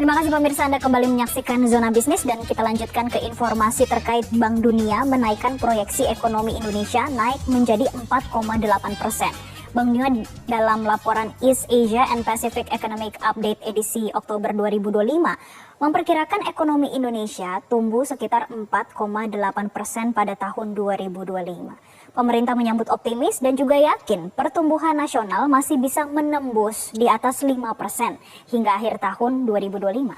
Terima kasih pemirsa, Anda kembali menyaksikan Zona Bisnis dan kita lanjutkan ke informasi terkait Bank Dunia menaikkan proyeksi ekonomi Indonesia naik menjadi 4,8%. Bank Dunia dalam laporan East Asia and Pacific Economic Update edisi Oktober 2025 memperkirakan ekonomi Indonesia tumbuh sekitar 4,8% pada tahun 2025. Pemerintah menyambut optimis dan juga yakin pertumbuhan nasional masih bisa menembus di atas 5% hingga akhir tahun 2025.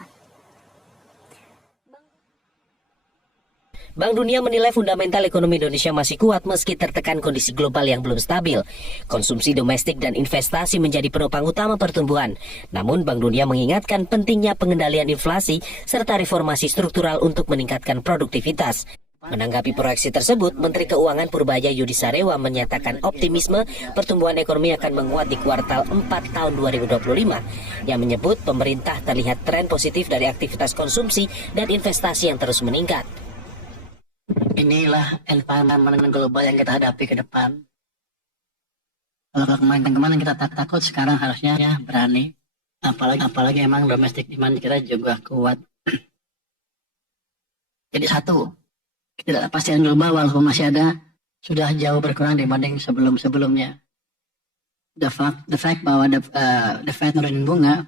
Bank Dunia menilai fundamental ekonomi Indonesia masih kuat meski tertekan kondisi global yang belum stabil. Konsumsi domestik dan investasi menjadi penopang utama pertumbuhan. Namun Bank Dunia mengingatkan pentingnya pengendalian inflasi serta reformasi struktural untuk meningkatkan produktivitas. Menanggapi proyeksi tersebut, Menteri Keuangan Purbaya Yudi Sarewa menyatakan optimisme pertumbuhan ekonomi akan menguat di kuartal 4 tahun 2025, yang menyebut pemerintah terlihat tren positif dari aktivitas konsumsi dan investasi yang terus meningkat. Inilah environment global yang kita hadapi ke depan. Kalau kemarin kita takut, sekarang harusnya ya berani. Apalagi emang domestic demand kita juga kuat. Jadi satu, ketidakpastian global walaupun masih ada sudah jauh berkurang dibanding sebelum-sebelumnya. The fact bahwa the Fed nurunin bunga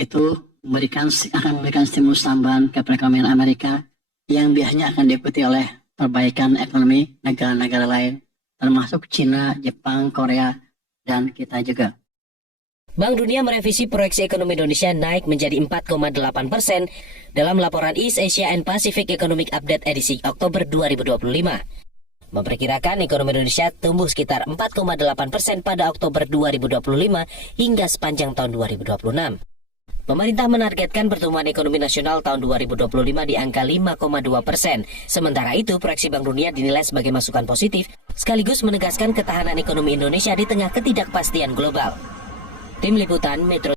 itu akan memberikan stimulus tambahan ke perekonomian Amerika yang biasanya akan diikuti oleh perbaikan ekonomi negara-negara lain, termasuk Cina, Jepang, Korea, dan kita juga. Bank Dunia merevisi proyeksi ekonomi Indonesia naik menjadi 4,8% dalam laporan East Asia and Pacific Economic Update edisi Oktober 2025. Memperkirakan ekonomi Indonesia tumbuh sekitar 4,8% pada Oktober 2025 hingga sepanjang tahun 2026. Pemerintah menargetkan pertumbuhan ekonomi nasional tahun 2025 di angka 5,2%. Sementara itu, proyeksi Bank Dunia dinilai sebagai masukan positif, sekaligus menegaskan ketahanan ekonomi Indonesia di tengah ketidakpastian global. Tim Liputan Metro